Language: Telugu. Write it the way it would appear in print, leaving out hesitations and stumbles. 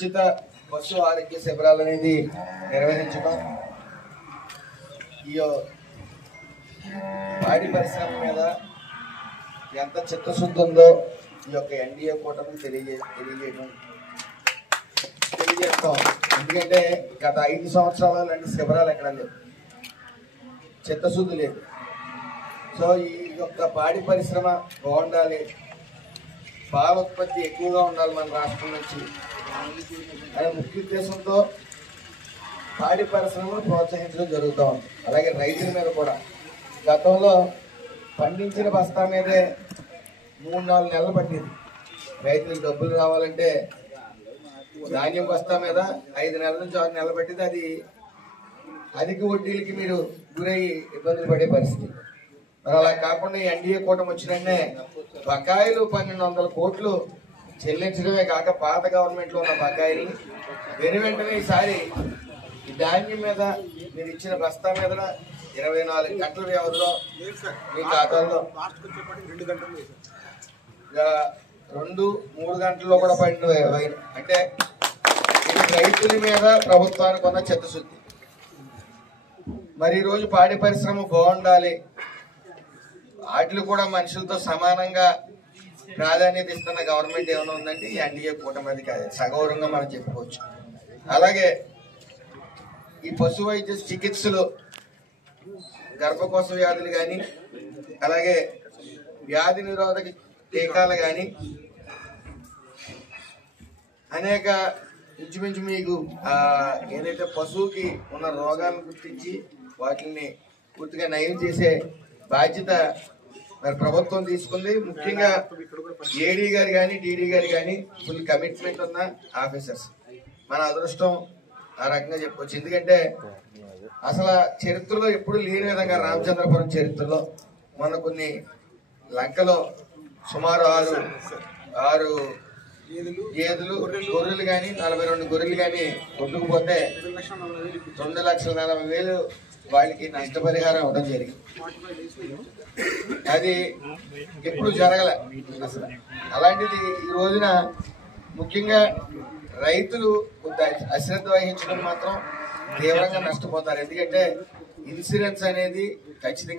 ఉచిత పశు ఆరోగ్య శిబిరాలు అనేది నిర్వహించడం ఈ పాడి పరిశ్రమ మీద ఎంత చిత్తశుద్ధి ఉందో ఈ యొక్క ఎన్డీఏ కూటమి తెలియజేస్తాం. ఎందుకంటే గత 5 సంవత్సరాలు లాంటి శిబిరాలు ఎక్కడ లేవు, చిత్తశుద్ధి లేదు. సో ఈ యొక్క పాడి పరిశ్రమ బాగుండాలి, పాల ఉత్పత్తి ఎక్కువగా ఉండాలి మన రాష్ట్రం నుంచి అనే ముఖ్య ఉద్దేశంతో పాడి పరిశ్రమను ప్రోత్సహించడం జరుగుతూ ఉంది. అలాగే రైతుల మీద కూడా గతంలో పండించిన బస్తా మీదే 3-4 నెలలు పట్టింది. రైతులకు డబ్బులు రావాలంటే ధాన్యం బస్తా మీద 5 నెలల నుంచి 6 నెలలు పట్టింది. అది అధిక వడ్డీలకి మీరు గురయ్యి ఇబ్బందులు పడే పరిస్థితి. మరి అలా కాకుండా ఎన్డీఏ కూటమి వచ్చినట్టే బకాయిలు 1200 కోట్లు చెల్లించడమే కాక పాత గవర్నమెంట్ లో ఉన్న బకాయిల్ని వెంటనే ఈసారి ఈ ధాన్యం మీద మీరు ఇచ్చిన బస్తా మీద 24 గంటల వ్యవధిలో మీ ఖాతాల్లో 2-3 గంటల్లో కూడా పడిన అంటే రైతుల మీద ప్రభుత్వానికి ఉన్న చిత్తశుద్ధి. మరి ఈ రోజు పాడి పరిశ్రమ బాగుండాలి, వాటిని కూడా మనుషులతో సమానంగా ప్రాధాన్యత ఇస్తున్న గవర్నమెంట్ ఏమైనా ఉందంటే ఈ ఎన్డీఏ కూటమి సగౌరవంగా మనం చెప్పుకోవచ్చు. అలాగే ఈ పశు వైద్య చికిత్సలు, గర్భకోశ వ్యాధులు కానీ, అలాగే వ్యాధి నిరోధక టీకాలు కానీ అనేక ఇంచుమించు మీకు ఏదైతే పశువుకి ఉన్న రోగాలను గుర్తించి వాటిని పూర్తిగా నయం చేసే బాధ్యత మరి ప్రభుత్వం తీసుకుంది. ముఖ్యంగా ఏడీ గారు కానీ టీడీ గారు కానీ ఫుల్ కమిట్మెంట్ ఉన్న ఆఫీసర్స్. మన అదృష్టం ఆ రకంగా చెప్పవచ్చు. ఎందుకంటే అసలు చరిత్రలో ఎప్పుడు లేని విధంగా రామచంద్రపురం చరిత్రలో మన కొన్ని లంకలో సుమారు 6 గేదెలు గొర్రెలు కానీ 42 గొర్రెలు కానీ కొట్టుకుపోతే 2,40,000 వాళ్ళకి నష్టపరిహారం ఇవ్వడం జరిగింది. అది ఎప్పుడు జరగలే అసలు. అలాంటిది ఈ రోజున ముఖ్యంగా రైతులు అశ్రద్ధ వహించడం మాత్రం తీవ్రంగా నష్టపోతారు. ఎందుకంటే ఇన్సూరెన్స్ అనేది ఖచ్చితంగా